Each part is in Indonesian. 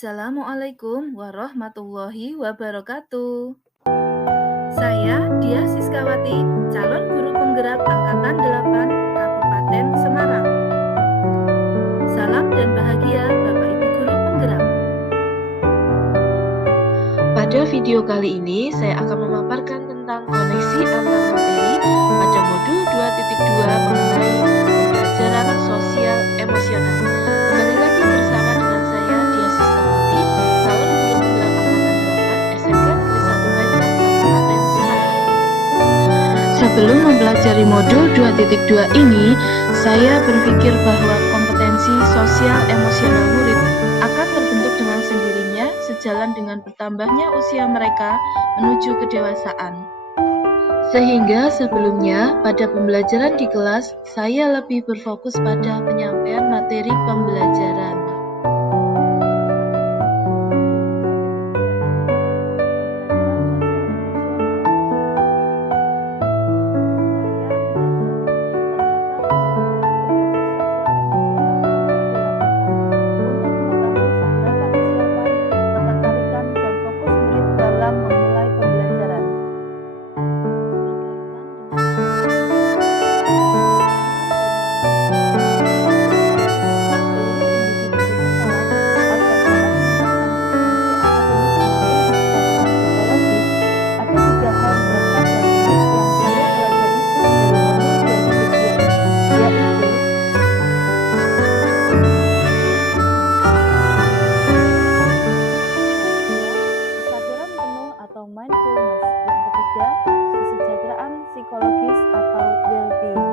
Assalamualaikum warahmatullahi wabarakatuh. Saya Dia Siskawati, calon guru penggerak angkatan 8 Kabupaten Semarang. Salam dan bahagia Bapak Ibu guru penggerak. Pada video kali ini saya akan memaparkan tentang koneksi antar materi pada modul 2.2 mengenai pembelajaran sosial emosional. Kembali lagi bersama dengan saya Dia Siskawati, calon guru penggerak angkatan 8 SMK Negeri 1 Banjar Kabupaten Semarang. Sebelum mempelajari modul 2.2 ini, saya berpikir bahwa kompetensi sosial emosional murid akan terbentuk dengan sendirinya sejalan dengan bertambahnya usia mereka menuju kedewasaan. Sehingga sebelumnya pada pembelajaran di kelas, saya lebih berfokus pada penyampaian materi pembelajaran. Mindfulness. Yang ketiga, kesejahteraan psikologis atau well-being.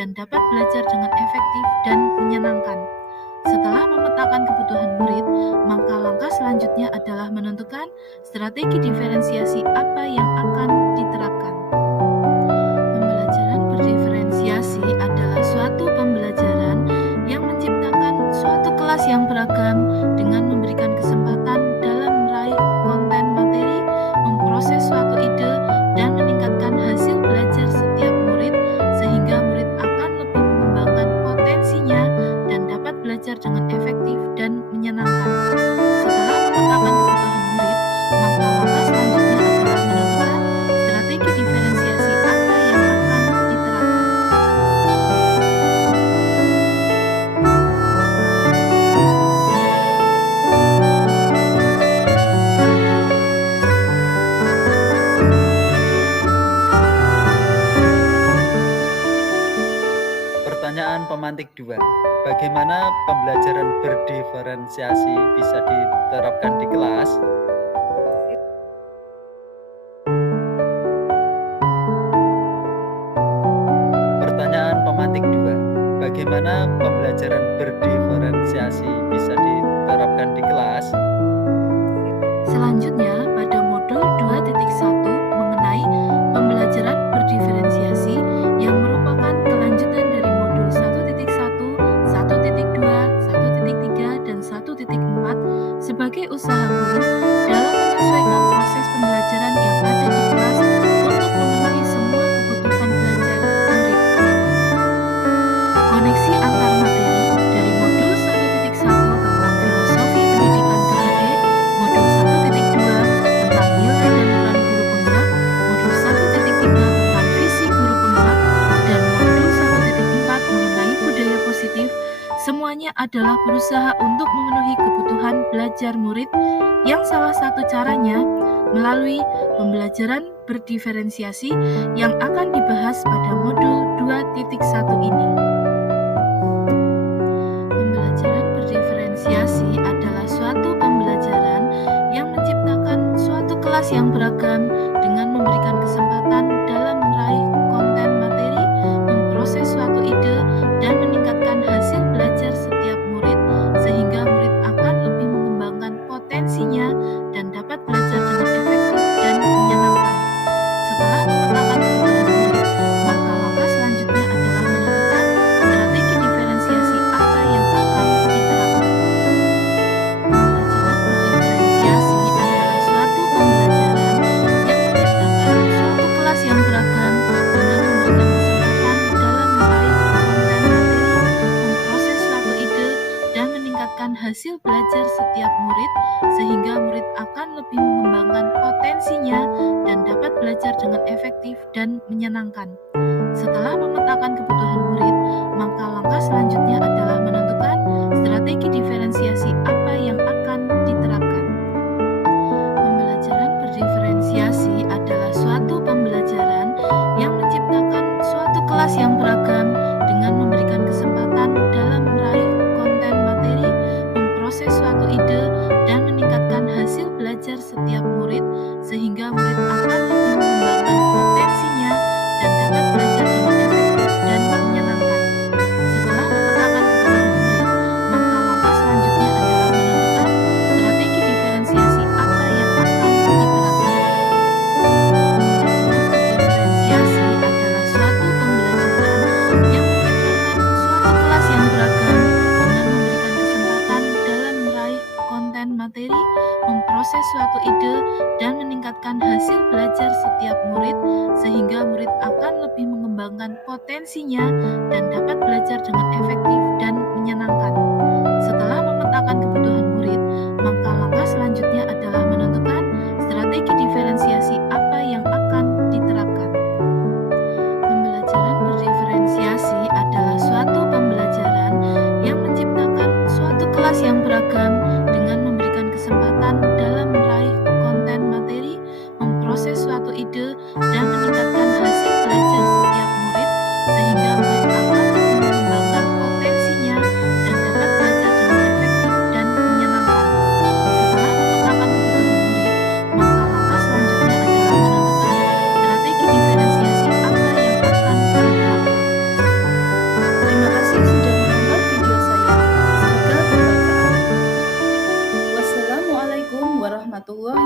Dan dapat belajar dengan efektif dan menyenangkan. Setelah memetakan kebutuhan murid, maka langkah selanjutnya adalah menentukan strategi diferensiasi apa yang akan diterapkan. Pembelajaran berdiferensiasi adalah suatu pembelajaran yang menciptakan suatu kelas yang beragam dengan memberikan kesempatan dalam meraih konten materi, memproses suatu ide, dan meningkatkan hasil belajar setiap murid sehingga murid akan lebih mengembangkan potensinya dan dapat belajar dengan efektif dan menyenangkan. Setelah memetakan kebutuhan murid, maka langkah selanjutnya adalah menentukan strategi diferensiasi apa yang akan diterapkan. Pertanyaan pemantik 2. Bagaimana pembelajaran berdiferensiasi bisa diterapkan di kelas? Pertanyaan pemantik 2. Bagaimana pembelajaran berdiferensiasi bisa diterapkan di kelas? Selanjutnya, pada modul 2.1 mengenai pembelajaran berdiferensiasi yang merupakan kelanjutan dari modul 1.1, 1.2, 1.3, dan 1.4 sebagai usaha guru dalam menyesuaikan proses pembelajaran yang ada di kelas untuk memenuhi semua kebutuhan belajar murid. Koneksi antar materi dari modul 1.1 tentang filosofi pendidikan PHD, modul 1.2 tentang nilai dan peran guru penggerak, modul 1.3 tentang visi guru penggerak, dan modul 1.4 mengenai budaya positif, semuanya adalah berusaha untuk memenuhi kebutuhan belajar murid yang salah satu caranya melalui pembelajaran berdiferensiasi yang akan dibahas pada modul 2.1 ini. Pembelajaran berdiferensiasi adalah suatu pembelajaran yang menciptakan suatu kelas yang beragam dengan memberikan kesempatan dalam meraih konten materi, memproses suatu ide, dan meningkatkan hasil belajar setiap murid sehingga murid akan lebih mengembangkan potensinya dan dapat belajar dengan efektif dan menyenangkan. Setelah memetakan kebutuhan murid, maka langkah selanjutnya adalah menentukan strategi diferensiasi apa yang akan diterapkan. Pembelajaran berdiferensiasi adalah suatu pembelajaran yang menciptakan suatu kelas yang beragam dengan memberikan kesempatan dalam meraih konten materi, memproses suatu ide, dan meningkatkan hasil belajar setiap murid sehingga murid akan lebih mengembangkan potensinya dan dapat belajar dengan efektif dan menyenangkan. Setelah memetakan kebutuhan murid, maka langkah selanjutnya adalah menentukan strategi diferensiasi apa yang akan diterapkan. Pembelajaran berdiferensiasi adalah suatu pembelajaran yang menciptakan suatu kelas yang beragam dengan memberikan kesempatan dalam meraih konten materi, memproses suatu ide, dan meningkatkan hasil belajar setiap murid sehingga murid akan lebih mengembangkan potensinya dan dapat belajar dengan efektif dan menyenangkan. Setelah memetakan kebutuhan murid, maka langkah selanjutnya adalah menentukan strategi diferensiasi apa yang akan diterapkan. Pembelajaran berdiferensiasi adalah suatu pembelajaran yang menciptakan suatu kelas yang beragam dengan memberikan kesempatan dalam meraih konten materi, memproses suatu ide, dan meningkatkan hasil belajar setiap murid sehingga murid akan lebih mengembangkan potensinya dan dapat belajar dengan efektif dan menyenangkan. Setelah memetakan kebutuhan murid, maka langkah selanjutnya adalah menentukan strategi diferensiasi apa yang akan diterapkan. Pembelajaran berdiferensiasi adalah suatu pembelajaran yang menciptakan suatu kelas yang beragam dengan memberikan kesempatan dalam meraih konten materi, memproses suatu ide, dan meningkatkan hasil belajar setiap murid sehingga murid akan lebih mengembangkan potensinya dan dapat belajar dengan efektif dan menyenangkan. Setelah memetakan kebutuhan murid, maka langkah selanjutnya adalah menentukan strategi diferensiasi apa yang akan diterapkan. Terima kasih sudah menonton video saya. Semoga bermanfaat. Wassalamualaikum warahmatullahi